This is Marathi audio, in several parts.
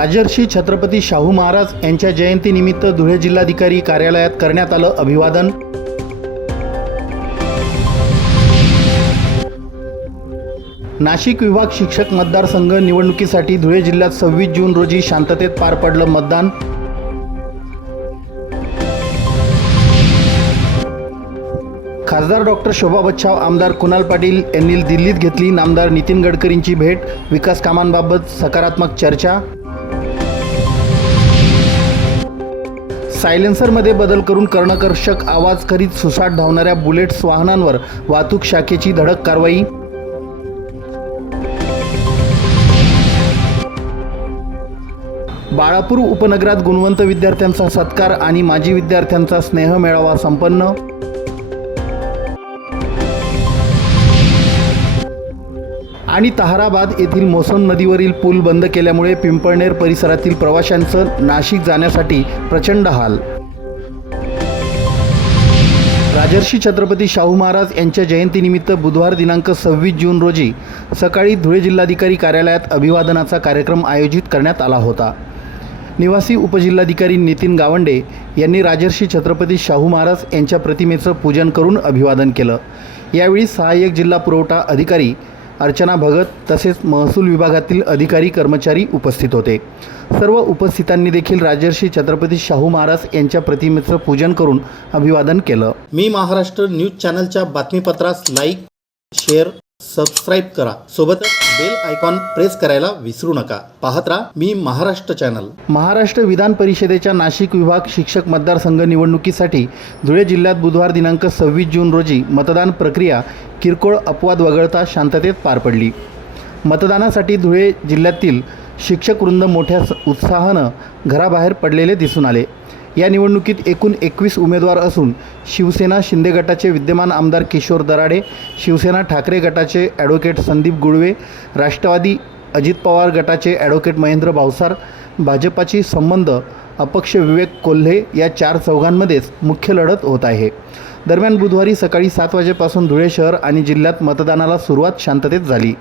राजर्षी छत्रपती शाहू महाराज यांच्या जयंतीनिमित्त धुळे जिल्हाधिकारी कार्यालयात करण्यात आलं अभिवादन. नाशिक विभाग शिक्षक मतदारसंघ निवडणुकीसाठी धुळे जिल्ह्यात सव्वीस जून रोजी शांततेत पार पडलं मतदान. खासदार डॉक्टर शोभा बच्छाव आमदार कुणाल पाटील यांनी दिल्लीत घेतली. नामदार नितीन गडकरींची भेट. विकास कामांबाबत सकारात्मक चर्चा. सायलेन्सरमध्ये बदल करून कर्णकर्षक आवाज करीत सुसाट धावणाऱ्या बुलेट्स वाहनांवर वाहतूक शाखेची धडक कारवाई. बाळापूर उपनगरात गुणवंत विद्यार्थ्यांचा सत्कार आणि माजी विद्यार्थ्यांचा स्नेह मेळावा संपन्न. आणि ताहराबाद येथील मोसम नदीवरील पूल बंद केल्यामुळे पिंपळनेर परिसरातील प्रवाशांचं नाशिक जाण्यासाठी प्रचंड हाल. राजर्षी छत्रपती शाहू महाराज यांच्या जयंतीनिमित्त बुधवार दिनांक सव्वीस जून रोजी सकाळी धुळे जिल्हाधिकारी कार्यालयात अभिवादनाचा कार्यक्रम आयोजित करण्यात आला होता. निवासी उपजिल्हाधिकारी नितीन गावंडे यांनी राजर्षी छत्रपती शाहू महाराज यांच्या प्रतिमेचं पूजन करून अभिवादन केलं. यावेळी सहाय्यक जिल्हा पुरवठा अधिकारी अर्चना भगत तसेच महसूल विभागातील अधिकारी कर्मचारी उपस्थित होते. सर्व उपस्थितांनी देखील राजर्षी छत्रपती शाहू महाराज यांच्या प्रतिमेचं पूजन करून अभिवादन केलं. मी महाराष्ट्र न्यूज चॅनलच्या बातमीपत्रास लाईक शेअर सबस्क्राईब करा. सोबतच बेल आयकॉन प्रेस करायला विसरू नका. पाहत राहा मी महाराष्ट्र चॅनल महाराष्ट्र विधान परिषदेच्या नाशिक विभाग शिक्षक मतदारसंघ निवडणुकीसाठी धुळे जिल्ह्यात बुधवार दिनांक सव्वीस जून रोजी मतदान प्रक्रिया किरकोळ अपवाद वगळता शांततेत पार पडली. मतदानासाठी धुळे जिल्ह्यातील शिक्षकवृंद मोठ्या उत्साहानं घराबाहेर पडलेले दिसून आले. या निवडणुकीत एकूण एकवीस उमेदवार असून शिवसेना शिंदे गटाचे विद्यमान आमदार किशोर दराडे शिवसेना ठाकरे गटाचे ॲडव्होकेट संदीप गुळवे राष्ट्रवादी अजित पवार गटाचे ॲडव्होकेट महेंद्र भावसार भाजपाची संबंध अपक्ष विवेक कोल्हे या चार चौघांमध्येच मुख्य लढत होत आहे. दरम्यान बुधवारी सकाळी सात वाजेपासून धुळे शहर आणि जिल्ह्यात मतदानाला सुरुवात शांततेत झाली.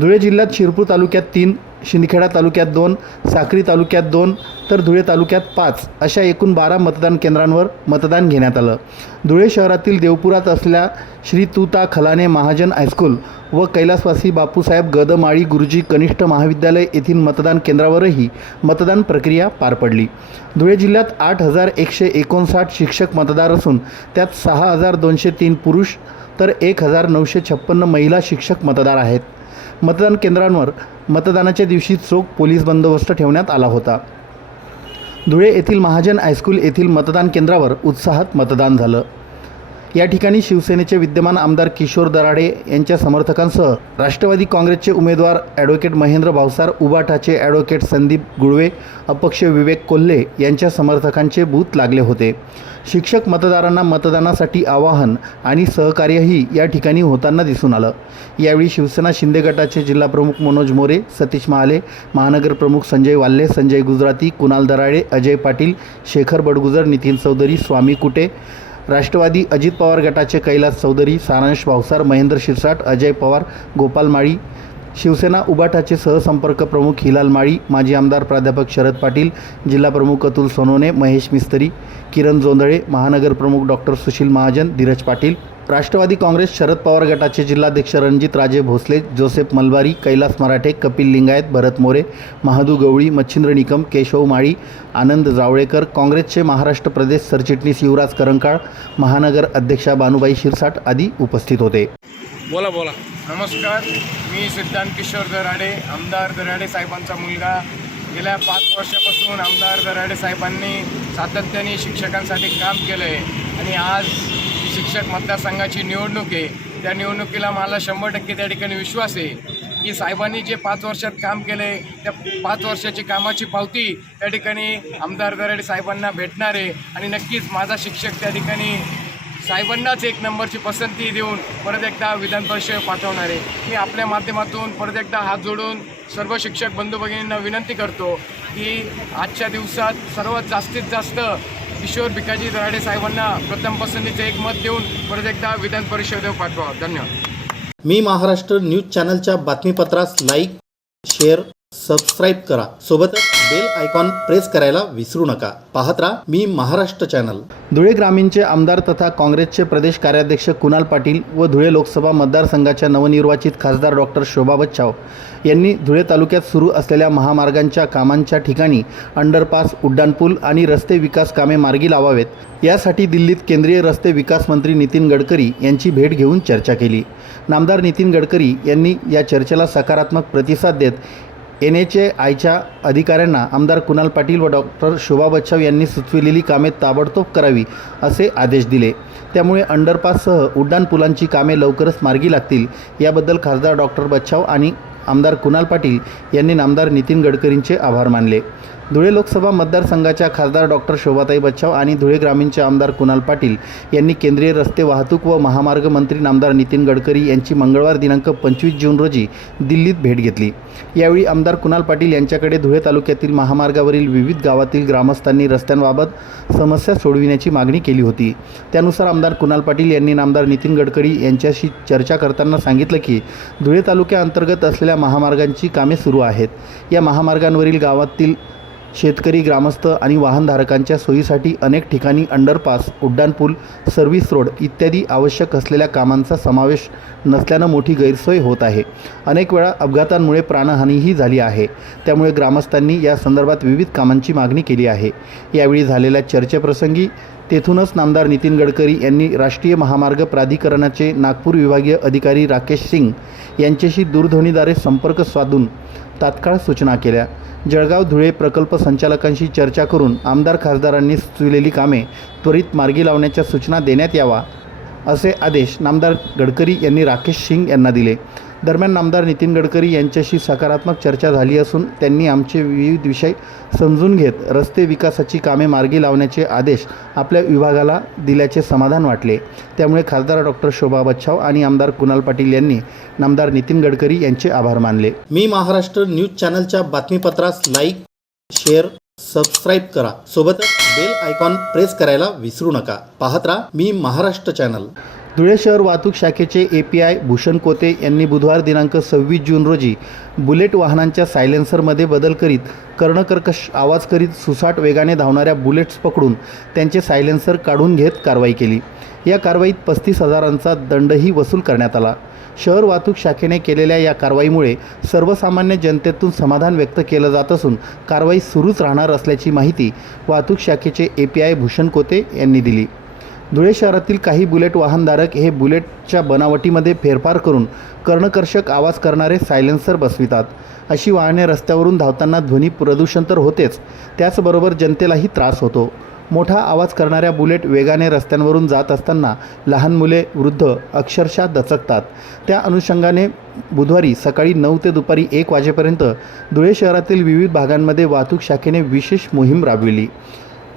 धुळे जिल्ह्यात शिरपूर तालुक्यात तीन शिंदखेडा तालुक्यात दोन साक्री तालुक्यात दोन तर धुळे तालुक्यात पाच अशा एकूण बारा मतदान केंद्रांवर मतदान घेण्यात आलं. धुळे शहरातील देवपुरात असल्या श्री तुता खलाने महाजन हायस्कूल व कैलासवासी बापूसाहेब गदमाळी गुरुजी कनिष्ठ महाविद्यालय येथील मतदान केंद्रावरही मतदान प्रक्रिया पार पडली. धुळे जिल्ह्यात आठ हजार एकशे एकोणसाठ शिक्षक मतदार असून त्यात सहा हजार दोनशे तीन पुरुष तर एक हजार नऊशे छप्पन्न महिला शिक्षक मतदार आहेत. मतदान केंद्रांवर मतदानाच्या दिवशी चोख पोलीस बंदोबस्त ठेवण्यात आला होता. धुळे येथील महाजन हायस्कूल येथील मतदान केंद्रावर उत्साहात मतदान झालं. या ठिकाणी शिवसेनेचे विद्यमान आमदार किशोर दराडे यांच्या समर्थकांसह राष्ट्रवादी काँग्रेसचे उमेदवार ॲडव्होकेट महेंद्र भावसार उबाठाचे ॲडव्होकेट संदीप गुळवे अपक्ष विवेक कोल्हे यांच्या समर्थकांचे बूथ लागले होते. शिक्षक मतदारांना मतदानासाठी आवाहन आणि सहकार्यही या ठिकाणी होताना दिसून आलं. यावेळी शिवसेना शिंदे गटाचे जिल्हाप्रमुख मनोज मोरे सतीश महाले महानगर प्रमुख संजय वाल्ले संजय गुजराती कुणाल दराडे अजय पाटील शेखर बडगुजर नितीन चौधरी स्वामी कुटे राष्ट्रवादी अजित पवार गटाचे कैलास चौधरी सारांश भावसार महेंद्र शिरसाट अजय पवार गोपाल माळी शिवसेना उबाटाचे सहसंपर्क प्रमुख हिलाल माळी माजी आमदार प्राध्यापक शरद पाटील जिल्हाप्रमुख अतुल सोनोने महेश मिस्त्री किरण जोंधळे महानगर प्रमुख डॉक्टर सुशील महाजन धीरज पाटील राष्ट्रवादी काँग्रेस शरद पवार गटाचे जिल्हाध्यक्ष रणजित राजे भोसले जोसेफ मलबारी कैलास मराठे कपिल लिंगायत भरत मोरे महादू गवळी मच्छिंद्र निकम केशव माळी आनंद जावळेकर काँग्रेसचे महाराष्ट्र प्रदेश सरचिटणीस युवराज करंकाळ महानगर अध्यक्षा बानुबाई शिरसाट आदी उपस्थित होते. बोला बोला. नमस्कार. मी सिद्धांत किशोर दराडे आमदार दराडे साहेबांचा मुलगा. गेल्या पाच वर्षापासून आमदार दराडे साहेबांनी सातत्याने शिक्षकांसाठी काम केलं आहे आणि आज शिक्षक मतदारसंघाची निवडणूक आहे. त्या निवडणुकीला मला शंभर टक्के त्या ठिकाणी विश्वास आहे की साहेबांनी जे पाच वर्षात काम केले त्या पाच वर्षाची कामाची पावती त्या ठिकाणी आमदार दराडे साहेबांना भेटणार आहे. आणि नक्कीच माझा शिक्षक त्या ठिकाणी साहेबांनाच एक नंबरची पसंती देऊन परत एकदा विधान परिषद पाठवणार आहे. मी आपल्या माध्यमातून परत एकदा हात जोडून सर्व शिक्षक बंधू भगिनींना विनंती करतो की आजच्या दिवसात सर्वात जास्तीत जास्त किशोर भिकाजी दराडे साहेबांना प्रथम पसंतीचे एक मत देऊन परत एकदा विधान परिषदेवर पाठवा. धन्यवाद. मी महाराष्ट्र न्यूज चॅनलच्या बातमीपत्रास लाईक शेअर सबस्क्राईब करा. सोबतच बेल आयकॉन प्रेस करायला विसरू नका. पाहत राहा मी महाराष्ट्र चॅनल. धुळे ग्रामीणचे आमदार तथा काँग्रेसचे प्रदेश कार्याध्यक्ष कुणाल पाटील व धुळे लोकसभा मतदारसंघाच्या नवनिर्वाचित खासदार डॉक्टर शोभा बच्चाव यांनी धुळे तालुक्यात सुरू असलेल्या महामार्गांच्या कामांच्या ठिकाणी अंडरपास उड्डाणपूल आणि रस्ते विकास कामे मार्गी लावावेत. यासाठी दिल्लीत केंद्रीय रस्ते विकास मंत्री नितीन गडकरी यांची भेट घेऊन चर्चा केली. नामदार नितीन गडकरी यांनी या चर्चेला सकारात्मक प्रतिसाद देत एन एच ए आयच्या अधिकाऱ्यांना आमदार कुणाल पाटील व डॉक्टर शोभा बच्छाव यांनी सुचविलेली कामे ताबडतोब करावी असे आदेश दिले. त्यामुळे अंडरपाससह उड्डाणपुलांची कामे लवकरच मार्गी लागतील. याबद्दल खासदार डॉक्टर बच्छाव आणि आमदार कुणाल पाटील यांनी नामदार नितीन गडकरींचे आभार मानले. धुळे लोकसभा मतदारसंघाच्या खासदार डॉक्टर शोभाताई बच्छाव आणि धुळे ग्रामीणचे आमदार कुणाल पाटील यांनी केंद्रीय रस्ते वाहतूक व महामार्ग मंत्री नामदार नितीन गडकरी यांची मंगळवार दिनांक पंचवीस जून रोजी दिल्लीत भेट घेतली. यावेळी आमदार कुणाल पाटील यांच्याकडे धुळे तालुक्यातील महामार्गावरील विविध गावातील ग्रामस्थांनी रस्त्यांबाबत समस्या सोडविण्याची मागणी केली होती. त्यानुसार आमदार कुणाल पाटील यांनी नामदार नितीन गडकरी यांच्याशी चर्चा करताना सांगितलं की धुळे तालुक्याअंतर्गत असलेल्या महामार्गांची कामे सुरू आहेत. या महामार्गांवरील गावातील शेतकरी ग्रामस्थ आणि वाहनधारकांच्या सोयीसाठी अनेक ठिकाणी अंडरपास उड्डाणपूल सर्व्हिस रोड इत्यादी आवश्यक असलेल्या कामांचा समावेश नसल्यानं मोठी गैरसोय होत आहे. अनेक वेळा अपघातांमुळे प्राणहानीही झाली आहे. त्यामुळे ग्रामस्थांनी या संदर्भात विविध कामांची मागणी केली आहे. यावेळी झालेल्या चर्चेप्रसंगी तेथूनच नामदार नितीन गडकरी यांनी राष्ट्रीय महामार्ग प्राधिकरणाचे नागपूर विभागीय अधिकारी राकेश सिंग यांच्याशी दूरध्वनीद्वारे संपर्क साधून तात्काळ सूचना केल्या. जळगाव धुळे प्रकल्प संचालकांशी चर्चा करून आमदार खासदारांनी सुचविलेली कामे त्वरित मार्गी लावण्याच्या सूचना देण्यात यावा. असे आदेश नामदार गडकरी यांनी राकेश सिंग यांना दिले. दरम्यान नामदार नितीन गडकरी यांच्याशी सकारात्मक चर्चा झाली असून त्यांनी आमचे विविध विषय समजून घेत रस्ते विकासाची कामे मार्गी लावण्याचे आदेश आपल्या विभागाला दिल्याचे समाधान वाटले. त्यामुळे खासदार डॉक्टर शोभा बच्छाव आणि आमदार कुणाल पाटील यांनी नामदार नितीन गडकरी यांचे आभार मानले. मी महाराष्ट्र न्यूज चॅनलच्या बातमीपत्रास लाईक शेअर सबस्क्राईब करा. सोबतच बेल आयकॉन प्रेस करायला विसरू नका. पाहत राहा मी महाराष्ट्र चॅनल धुळे शहर वाहतूक शाखेचे ए पी आय भूषण कोते यांनी बुधवार दिनांक सव्वीस जून रोजी बुलेट वाहनांच्या सायलेन्सरमध्ये बदल करीत कर्णकर्कश आवाज करीत सुसाट वेगाने धावणाऱ्या बुलेट्स पकडून त्यांचे सायलेन्सर काढून घेत कारवाई केली. या कारवाईत पस्तीस हजारांचा दंडही वसूल करण्यात आला. शहर वाहतूक शाखेने केलेल्या या कारवाईमुळे सर्वसामान्य जनतेतून समाधान व्यक्त केलं जात असून कारवाई सुरूच राहणार असल्याची माहिती वाहतूक शाखेचे ए पी आय भूषण कोते यांनी दिली. धुळे शहरातील काही बुलेट वाहनधारक हे बुलेटच्या बनावटीमध्ये फेरफार करून कर्णकर्षक आवाज करणारे सायलेन्सर बसवितात. अशी वाहने रस्त्यावरून धावताना ध्वनी प्रदूषण तर होतेच त्याचबरोबर जनतेलाही त्रास होतो. मोठा आवाज करणाऱ्या बुलेट वेगाने रस्त्यांवरून जात असताना लहान मुले वृद्ध अक्षरशः दचकतात. त्या अनुषंगाने बुधवारी सकाळी नऊ ते दुपारी एक वाजेपर्यंत धुळे शहरातील विविध भागांमध्ये वाहतूक शाखेने विशेष मोहीम राबविली.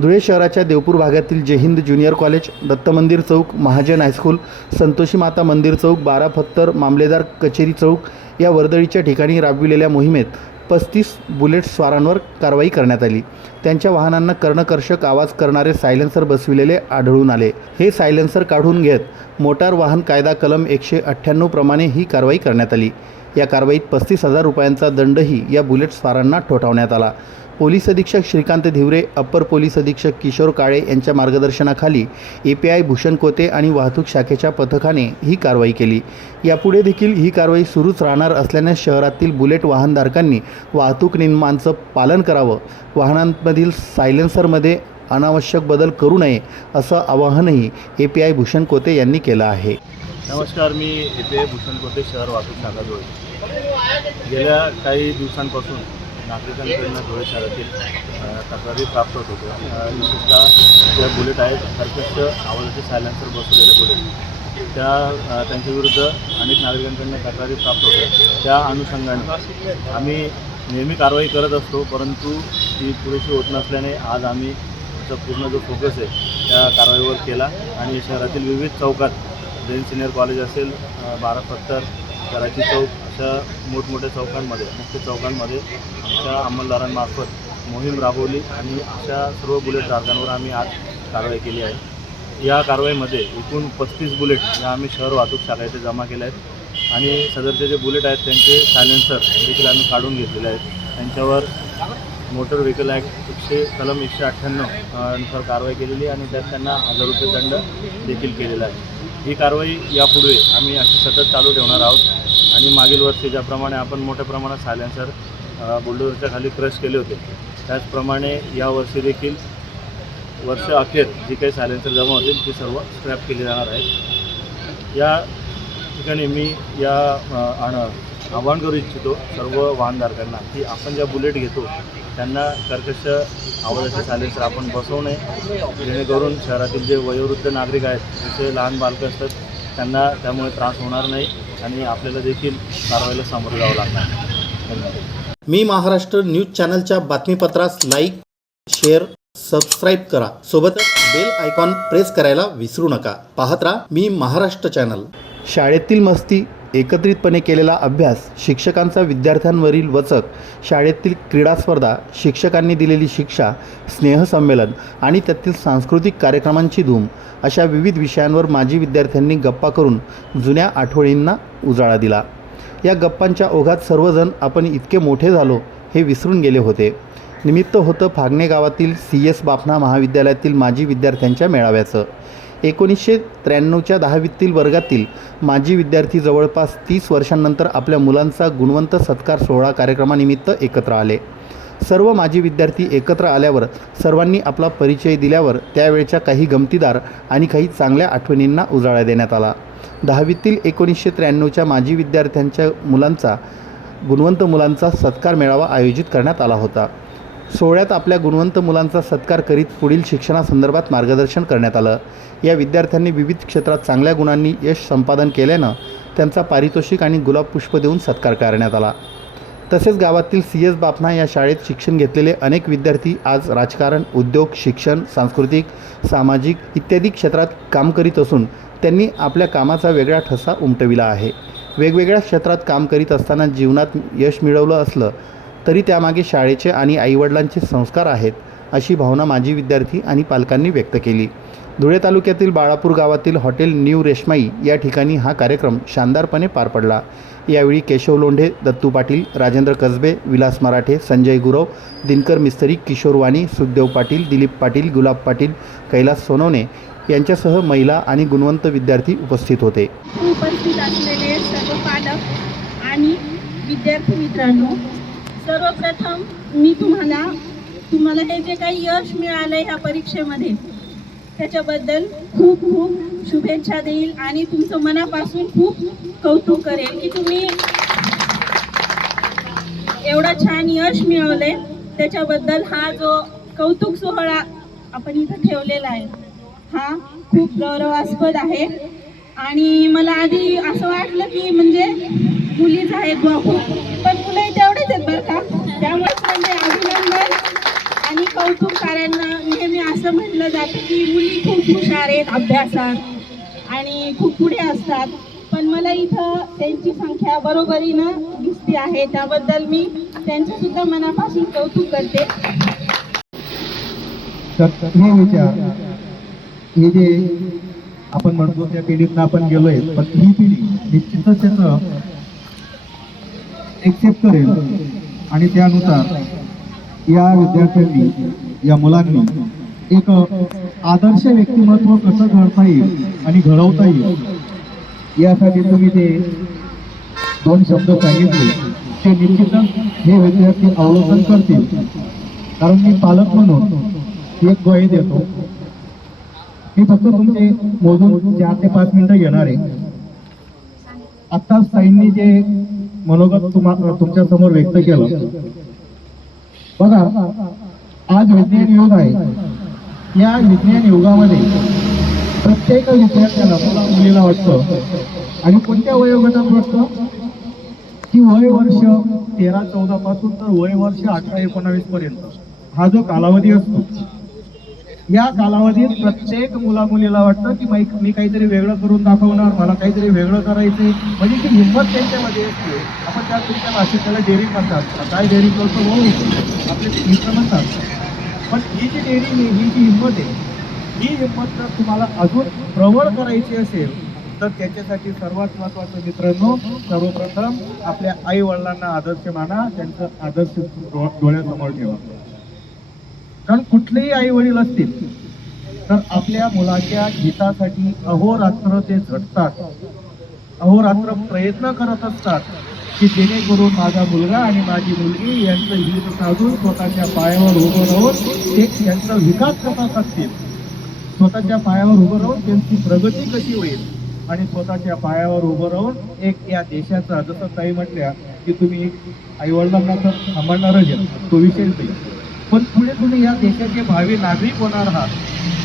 धुळे शहराच्या देवपूर भागातील जयहिंद ज्युनियर कॉलेज दत्त मंदिर चौक महाजन हायस्कूल संतोषी माता मंदिर चौक बारा फत्तर मामलेदार कचेरी चौक या वर्दळीच्या ठिकाणी राबविलेल्या मोहिमेत पस्तीस बुलेट स्वारांवर कारवाई करण्यात आली. त्यांच्या वाहनांना कर्णकर्षक आवाज करणारे सायलेन्सर बसविलेले आढळून आले. हे सायलेन्सर काढून घेत मोटार वाहन कायदा कलम एकशे अठ्ठ्याण्णव प्रमाणे ही कारवाई करण्यात आली. या कारवाईत पस्तीस हजार रुपयांचा दंडही या बुलेट स्वारांना ठोठावण्यात आला. पोलीस अधीक्षक श्रीकांत धिवरे अप्पर पोलीस अधीक्षक किशोर काळे यांच्या मार्गदर्शनाखाली ए पी आय भूषण कोते आणि वाहतूक शाखेच्या पथकाने ही कारवाई केली. यापुढे देखील ही कारवाई सुरूच राहणार असल्याने शहरातील बुलेट वाहनधारकांनी वाहतूक नियमांचं पालन करावं. वाहनांमधील सायलेन्सरमध्ये अनावश्यक बदल करू नये असं आवाहनही ए पी आय भूषण कोते यांनी केलं आहे. नमस्कार मी A P I Bhushan Kote शहर वाहतूक शाखा गेल्या काही दिवसांपासून नागरिकांकडून धुळे शहरातील तक्रारी प्राप्त होत होत्या. विशेषतः ज्या बुलेट आहेत हरकष्ट आवाजाचे सायलेन्सर बसवलेले बुलेट. त्या त्यांच्या विरुद्ध अनेक नागरिकांकडून तक्रारी प्राप्त होत्या. त्या अनुषंगाने आम्ही नेहमी कारवाई करत असतो परंतु ती पुरेशी होत नसल्याने आज आम्ही पूर्ण जो फोकस आहे त्या कारवाईवर केला. आणि शहरातील विविध चौकात जैन सिनियर कॉलेज असेल बारा पत्तर कराची चौक आमच्या मोठमोठ्या चौकांमध्ये मुख्य चौकांमध्ये आमच्या अंमलदारांमार्फत मोहीम राबवली आणि अशा सर्व बुलेट धारकांवर आम्ही आज कारवाई केली आहे. या कारवाईमध्ये एकूण पस्तीस बुलेट या आम्ही शहर वाहतूक शाखा इथे जमा केल्या आहेत आणि सदरचे जे बुलेट आहेत त्यांचे सायलेन्सर देखील आम्ही काढून घेतलेले आहेत. त्यांच्यावर मोटर व्हेकल ॲक्ट एकशे कलम एकशे अठ्ठ्याण्णवनुसार कारवाई केलेली आणि त्यात त्यांना हजार रुपये दंड देखील केलेला आहे. ही कारवाई यापुढे आम्ही अशी सतत चालू ठेवणार आहोत. आणि मागील वर्षी ज्याप्रमाणे आपण मोठ्या प्रमाणात सायलेन्सर बुलडोजरच्या खाली क्रश केले होते त्याचप्रमाणे यावर्षी देखील वर्ष अखेर जी काही सायलेन्सर जमा होतील ती सर्व स्क्रॅप केली जाणार आहेत. या ठिकाणी मी या अ, आवाहन करू इच्छितो सर्व वाहनधारकांना की आपण ज्या बुलेट घेतो त्यांना कर्कश आवाजाचे सायलेन्सर आपण बसवू नये. जेणेकरून शहरातील जे वयोवृद्ध नागरिक आहेत जसे लहान बालकं असतात त्यांना त्यामुळे त्रास होणार नाही. आणि आपल्याला देखील कारवाईला सामोरं जावं लागणार. धन्यवाद. मी महाराष्ट्र न्यूज चॅनलच्या बातमीपत्रास लाईक शेअर सबस्क्राईब करा. सोबतच बेल आयकॉन प्रेस करायला विसरू नका. पाहत राहा मी महाराष्ट्र चॅनल. शाळेतील मस्ती एकत्रितपणे केलेला अभ्यास शिक्षकांचा विद्यार्थ्यांवरील वचक शाळेतील क्रीडा स्पर्धा शिक्षकांनी दिलेली शिक्षा स्नेहसंमेलन आणि त्यातील सांस्कृतिक कार्यक्रमांची धूम अशा विविध विषयांवर माजी विद्यार्थ्यांनी गप्पा करून जुन्या आठवणींना उजाळा दिला. या गप्पांच्या ओघात सर्वजण आपण इतके मोठे झालो हे विसरून गेले होते. निमित्त होतं फागणे गावातील सी एस बाफना महाविद्यालयातील माजी विद्यार्थ्यांच्या मेळाव्याचं. एकोणीसशे त्र्याण्णवच्या दहावीतील वर्गातील माजी विद्यार्थी जवळपास तीस वर्षांनंतर आपल्या मुलांचा गुणवंत सत्कार सोहळा कार्यक्रमानिमित्त एकत्र आले. सर्व माजी विद्यार्थी एकत्र आल्यावर सर्वांनी आपला परिचय दिल्यावर त्यावेळच्या काही गमतीदार आणि काही चांगल्या आठवणींना उजाळा देण्यात आला. दहावीतील एकोणीसशे त्र्याण्णवच्या माजी विद्यार्थ्यांच्या मुलांचा गुणवंत मुलांचा सत्कार मेळावा आयोजित करण्यात आला होता. सोहळ्यात आपल्या गुणवंत मुलांचा सत्कार करीत पुढील शिक्षणासंदर्भात मार्गदर्शन करण्यात आलं. या विद्यार्थ्यांनी विविध क्षेत्रात चांगल्या गुणांनी यश संपादन केल्यानं त्यांचा पारितोषिक आणि गुलाब पुष्प देऊन सत्कार करण्यात आला. तसेच गावातील सी एस बापना या शाळेत शिक्षण घेतलेले अनेक विद्यार्थी आज राजकारण उद्योग शिक्षण सांस्कृतिक सामाजिक इत्यादी क्षेत्रात काम करीत असून त्यांनी आपल्या कामाचा वेगळा ठसा उमटविला आहे. वेगवेगळ्या क्षेत्रात काम करीत असताना जीवनात यश मिळवलं असलं तरी त्यामागे शाळेचे आणि आईवडिलांचे संस्कार आहेत अशी भावना माजी विद्यार्थी आणि पालकांनी व्यक्त केली. धुळे तालुक्यातील बाळापूर गावातील हॉटेल न्यू रेशमाई या ठिकाणी हा कार्यक्रम शानदारपणे पार पडला. यावेळी केशव लोंढे दत्तू पाटील राजेंद्र कसबे विलास मराठे संजय गुरव दिनकर मिस्त्री किशोर वाणी सुखदेव पाटील दिलीप पाटील गुलाब पाटील कैलास सोनवणे यांच्यासह महिला आणि गुणवंत विद्यार्थी उपस्थित होते. उपस्थित असलेले सर्व पालक आणि विद्यार्थी मित्रांनो सर्वप्रथम मी तुम्हाला तुम्हाला हे जे काही यश मिळालं ह्या परीक्षेमध्ये त्याच्याबद्दल खूप खूप शुभेच्छा देईल आणि तुमचं मनापासून खूप कौतुक करेल की तुम्ही एवढं छान यश मिळवले त्याच्याबद्दल हा जो कौतुक सोहळा आपण इथं ठेवलेला आहे हा खूप गौरवास्पद आहे. आणि मला आधी असं वाटलं की म्हणजे मुलीच आहेत बाबू पण आहेत बरं का? त्यामुळेच म्हणजे अभिनंदन आणि कौतुककारांना नेहमी असं म्हटलं जातं की मुली खूप हुशार आहेत अभ्यासात आणि खूप पुढे असतात. पण मला इथं त्यांची संख्या बरोबरीनं दिसते आहे. त्याबद्दल मी त्यांचं सुद्धा मनापासून कौतुक करते. तर हे विचार. हे जे आपण म्हणतो त्या पिढीतनं आपण गेलोय पण ही पिढी निश्चितच त्याचं एक्सेप्ट करेल. आणि त्यानुसार या विद्यार्थ्यांनी या मुलांनी एक आदर्श व्यक्तिमत्व कसं घडता येईल आणि घडवता येईल यासाठी तुम्ही ते दोन शब्द सांगितले. ते निश्चितच हे विद्यार्थी अवलोकन करतील. कारण मी पालक म्हणून एक ग्वाही देतो. मी फक्त तुमचे मोजून चार ते पाच मिनिटं घेणार आहे. आत्ताच साईंनी जे मनोगत तुमच्यासमोर व्यक्त केलं. बघा आज विज्ञान युग आहे. या विज्ञान युगामध्ये प्रत्येक विद्यार्थ्याला मुला मुलीला वाटतं. आणि कोणत्या वयोगटात वाटतं? की वय वर्ष तेरा चौदा पासून तर वय वर्ष अठरा एकोणावीस पर्यंत. हा जो कालावधी असतो या कालावधीत प्रत्येक मुला मुलीला वाटतं की मी मी काहीतरी वेगळं करून दाखवणार मला काहीतरी वेगळं करायचंय म्हणजे ती हिंमत त्यांच्यामध्ये असते आपण त्या तुमच्या भाषेत त्याला डेअरिंग म्हणतात. काय डेअरिंग करतो म्हणून आपले मित्र म्हणतात. पण ही जी डेअरिंग आहे ही जी हिंमत आहे ही हिंमत जर तुम्हाला अजून प्रबळ करायची असेल तर त्याच्यासाठी सर्वात महत्वाचं मित्रांनो सर्वप्रथम आपल्या आई वडिलांना आदर्श माना त्यांचं आदर्श डोळ्यासमोर ठेवा. कारण कुठलेही आई वडील असतील तर आपल्या मुलाच्या हितासाठी अहोरात्र ते झटतात. अहोरात्र प्रयत्न करत असतात की जेणेकरून माझा मुलगा आणि माझी मुलगी यांचं हित साधून स्वतःच्या पायावर उभं राहून ते यांचा विकास कसा असतील स्वतःच्या पायावर उभं राहून त्यांची प्रगती कशी होईल? आणि स्वतःच्या पायावर उभं राहून एक या देशाचा जसं ताई म्हटल्या की तुम्ही आई वडिलांना तर सांभाळणारच आहे तो विषयच नाही. पण पुढे तुम्ही या देशाचे भावी नागरिक होणार आहात.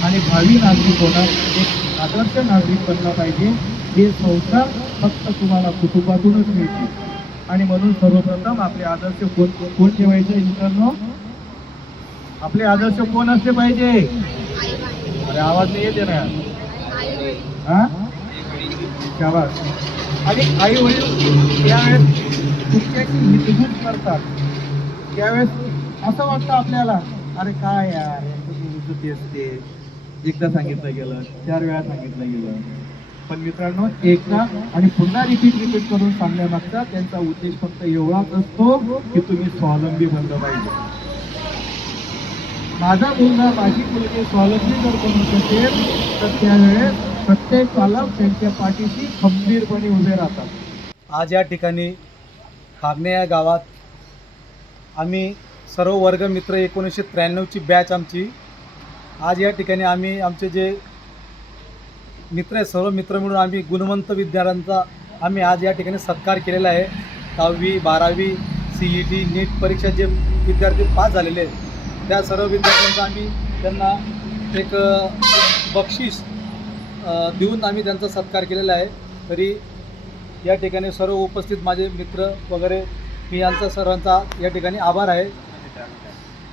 आणि भावी नागरिक होणार एक आदर्श नागरिक बनला पाहिजे. हे संस्कार फक्त तुम्हाला कुटुंबातूनच मिळते आणि म्हणून सर्वप्रथम आपले आदर्श कोण कोण ठेवायचे मित्रांनो? आपले आदर्श कोण असले पाहिजे? अरे आवाज नाही येते ना हा? आणि आई वडील त्यावेळेस तुमच्याशी हितगुज करतात. त्यावेळेस असं वाटतं आपल्याला. अरे काय यार चुकी असते. एकदा सांगितलं गेलं चार वेळा सांगितलं गेलं. पण मित्रांनो एकदा आणि पुन्हा रिपीट रिपीट करून सांगण्यामागचा त्यांचा उद्देश फक्त एवढाच असतो की तुम्ही स्वावलंबी बनलं पाहिजे. माझा मुलगा माझी मुलगी स्वावलंबी जर बनत असेल तर त्यावेळेस प्रत्येक पालक त्यांच्या पाठीशी खंबीरपणे उभे राहतात. आज या ठिकाणी खागणे या गावात आम्ही सर्व वर्ग मित्र एकोणीसशे त्र्याण्णवची बॅच आमची. आज या ठिकाणी आम्ही आमचे जे मित्र आहे सर्व मित्र मिळून आम्ही गुणवंत विद्यार्थ्यांचा आम्ही आज या ठिकाणी सत्कार केलेला आहे. दहावी बारावी सी ई टी नीट परीक्षा जे विद्यार्थी पास झालेले आहेत त्या सर्व विद्यार्थ्यांचा आम्ही त्यांना एक बक्षीस देऊन आम्ही त्यांचा सत्कार केलेला आहे. तरी या ठिकाणी सर्व उपस्थित माझे मित्र वगैरे मी यांचा सर्वांचा या ठिकाणी आभार आहे.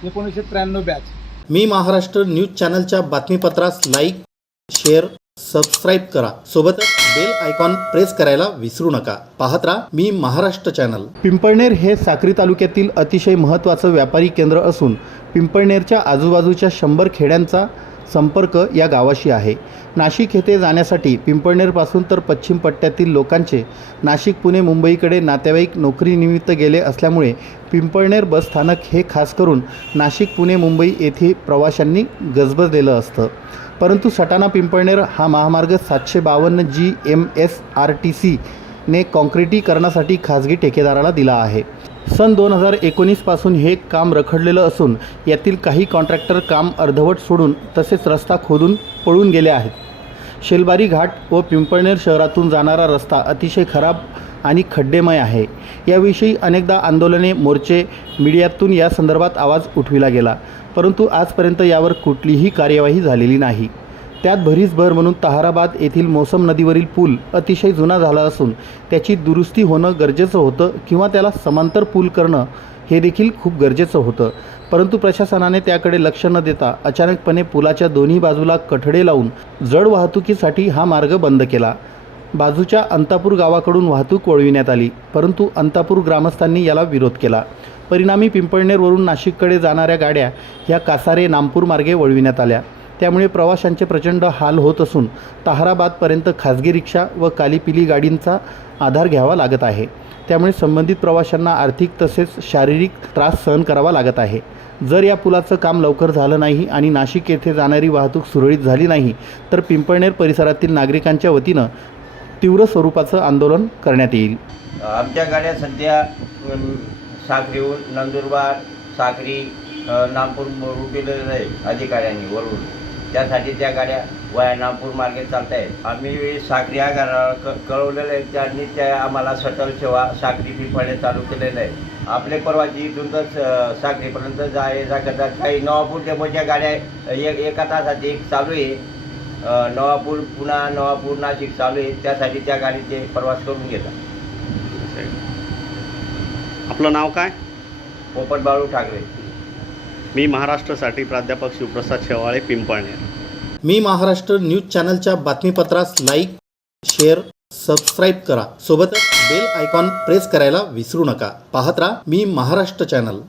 एकोणीसशे त्र्याण्णव बॅच मी महाराष्ट्र न्यूज चॅनलच्या बातमीपत्रास लाईक शेअर सबस्क्राईब करा. सोबतच बेल आयकॉन प्रेस करायला विसरू नका. पाहत राहा मी महाराष्ट्र चॅनल. पिंपळनेर हे साक्री तालुक्यातील अतिशय महत्त्वाचं व्यापारी केंद्र असून पिंपळनेरच्या आजूबाजूच्या शंभर खेड्यांचा संपर्क या गावाशी आहे. नाशिक येथे जाण्यासाठी पिंपळनेरपासून तर पश्चिम पट्ट्यातील लोकांचे नाशिक पुणे मुंबईकडे नातेवाईक नोकरीनिमित्त गेले असल्यामुळे पिंपळनेर बस स्थानक हे खास करून नाशिक पुणे मुंबई येथे प्रवाशांनी गजबजलेलं असतं. परंतु सटाणा पिंपळनेर हा महामार्ग सातशे बावन्न G M S R T सीने काँक्रिटीकरणासाठी खाजगी ठेकेदाराला दिला आहे. सन दोन हजार एकोणीसपासून हे काम रखडलेलं असून यातील काही कॉन्ट्रॅक्टर काम अर्धवट सोडून तसेच रस्ता खोदून पळून गेले आहेत. शेलबारी घाट व पिंपळनेर शहरातून जाणारा रस्ता अतिशय खराब आणि खड्डेमय आहे. याविषयी अनेकदा आंदोलने मोर्चे मीडियातून या संदर्भात आवाज उठविला गेला परंतु आजपर्यंत यावर कुठलीही कार्यवाही झालेली नाही. त्यात भरीस भर म्हणून ताहाराबाद येथील मोसम नदीवरील पूल अतिशय जुना झाला असून त्याची दुरुस्ती होणं गरजेचं होतं किंवा त्याला समांतर पूल करणं हे देखील खूप गरजेचं होतं. परंतु प्रशासनाने त्याकडे लक्ष न देता अचानकपणे पुलाच्या दोन्ही बाजूला कठडे लावून जड वाहतुकीसाठी हा मार्ग बंद केला. बाजूच्या अंतापूर गावाकडून वाहतूक वळविण्यात आली परंतु अंतापूर ग्रामस्थांनी याला विरोध केला. परिणामी पिंपळनेरवरून नाशिककडे जाणाऱ्या गाड्या ह्या कासारे नामपूर मार्गे वळविण्यात आल्या. त्यामुळे प्रवाशांचे प्रचंड हाल होत असून ताहराबादपर्यंत खाजगी रिक्षा व कालीपिली गाडींचा आधार घ्यावा लागत आहे. त्यामुळे संबंधित प्रवाशांना आर्थिक तसेच शारीरिक त्रास सहन करावा लागत आहे. जर या पुलाचं काम लवकर झालं नाही आणि नाशिक येथे जाणारी वाहतूक सुरळीत झाली नाही तर पिंपळनेर परिसरातील नागरिकांच्या वतीनं तीव्र स्वरूपाचं आंदोलन करण्यात येईल. आमच्या गाड्या सध्या साखरीहून नंदुरबार साखरी नागपूर रुटीलेलं आहे अधिकाऱ्यांनी वरून. त्यासाठी त्या गाड्या वाया नागपूर मार्गे चालत आहेत आम्ही साक्री या क कळवलेलं आहे. त्यांनी त्या आम्हाला शटल सेवा साक्री पिंपळे चालू केलेलं आहे. आपले परवाची इथून तर स- साक्रीपर्यंत जाय जा करतात काही नवापूर डेपोच्या गाड्या एक एका तासात एक चालू आहे. नवापूर पुन्हा नवापूर नाशिक चालू आहे. त्यासाठी त्या गाडीचे प्रवास करून घेतात. आपलं नाव काय? पोपट बाळू ठाकरे. मी महाराष्ट्रासाठी प्राध्यापक शिवप्रसाद शेवाळे पिंपळनेर. मी महाराष्ट्र न्यूज चॅनलच्या बातमीपत्रास लाईक शेअर सबस्क्राईब करा. सोबतच बेल आयकॉन प्रेस करायला विसरू नका. पाहत राहा मी महाराष्ट्र चॅनल.